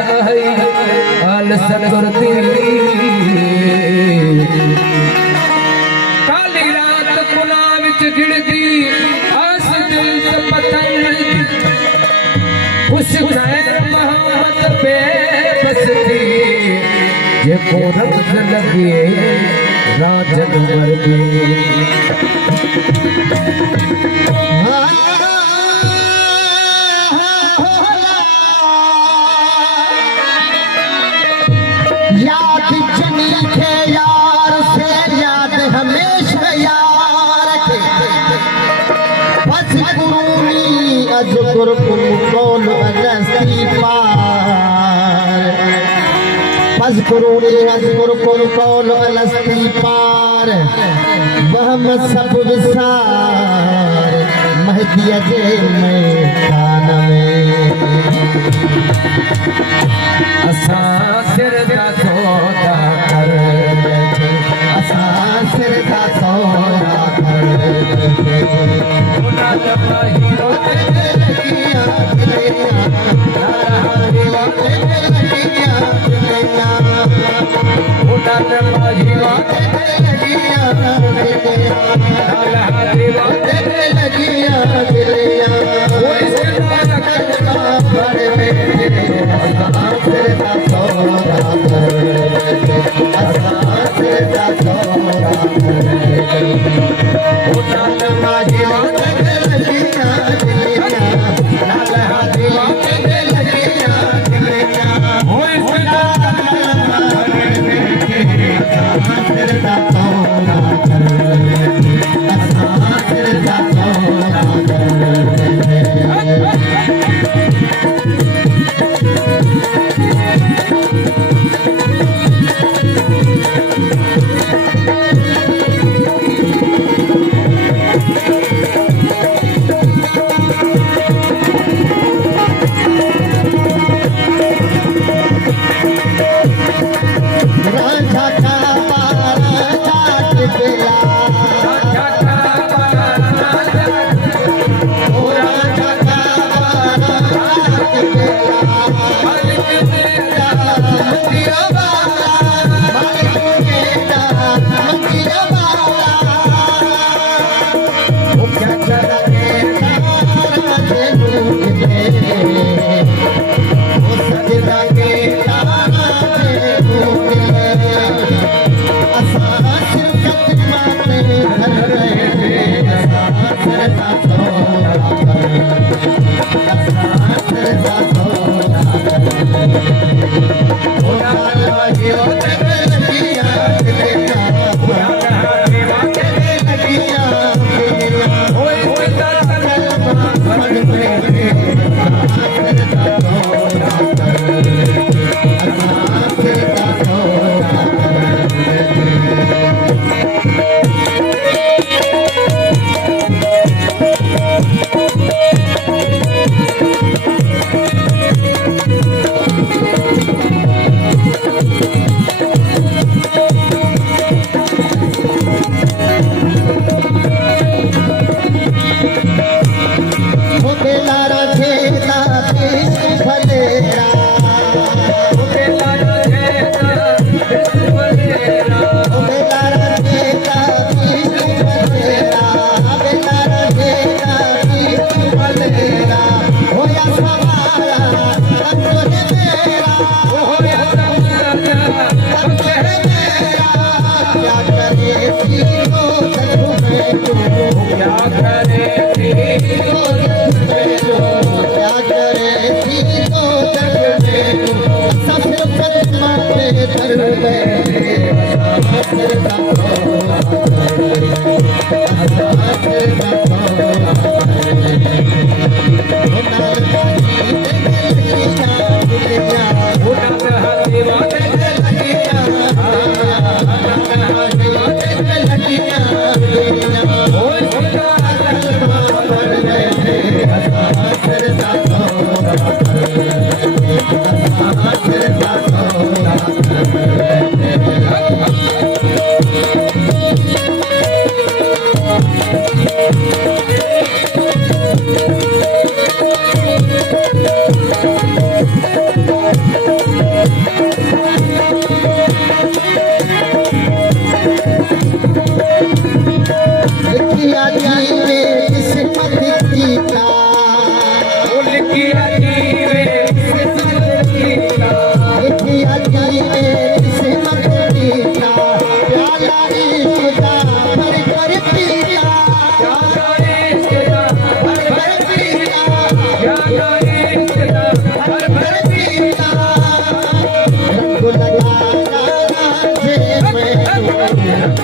आई आलस करती काली रात पुना विच गिरदी आस दिल से पतन खुश चैन मोहब्बत पे बसती ये को रंग लगे राजन मरदी याद जनी के यार से याद हमेशा यार के बस कुरूनी अजकुर कुम कौन अलस्ती पार बस कुरूनी अजकुर कुम कौन अलस्ती पार वहम सब विसार महदी अजे मैदान में असा सिर दा सौदा कर असा सिर दा सौदा कर उना लपा हीरो तेरे लगिया दिलिया नारा हीरो तेरे लगिया दिलिया उना लपा हीरो तेरे लगिया दिलिया नारा हीरो तेरे लगिया दिलिया कोई से ना करना बड़े बेटे असा सिर दा सौदा कर असा सिर दा सौदा कर उना लपा हीरो तेरे लगिया दिलिया नारा हीरो तेरे लगिया दिलिया कोई से ना तेरे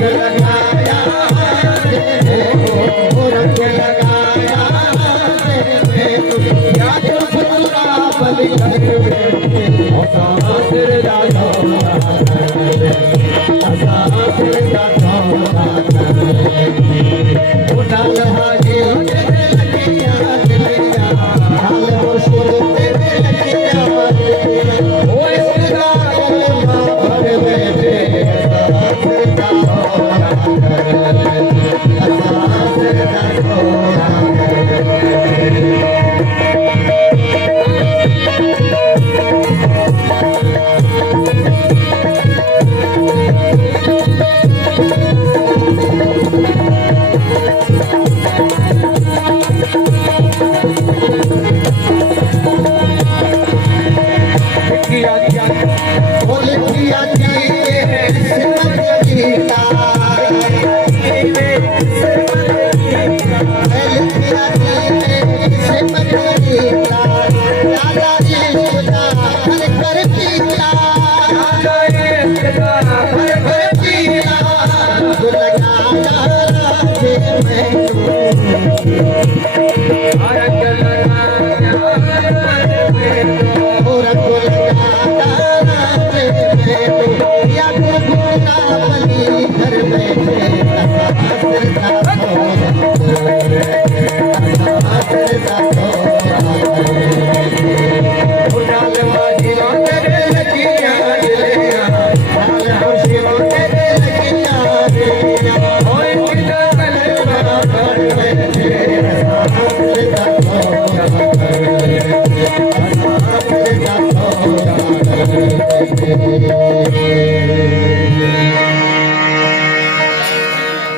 लगी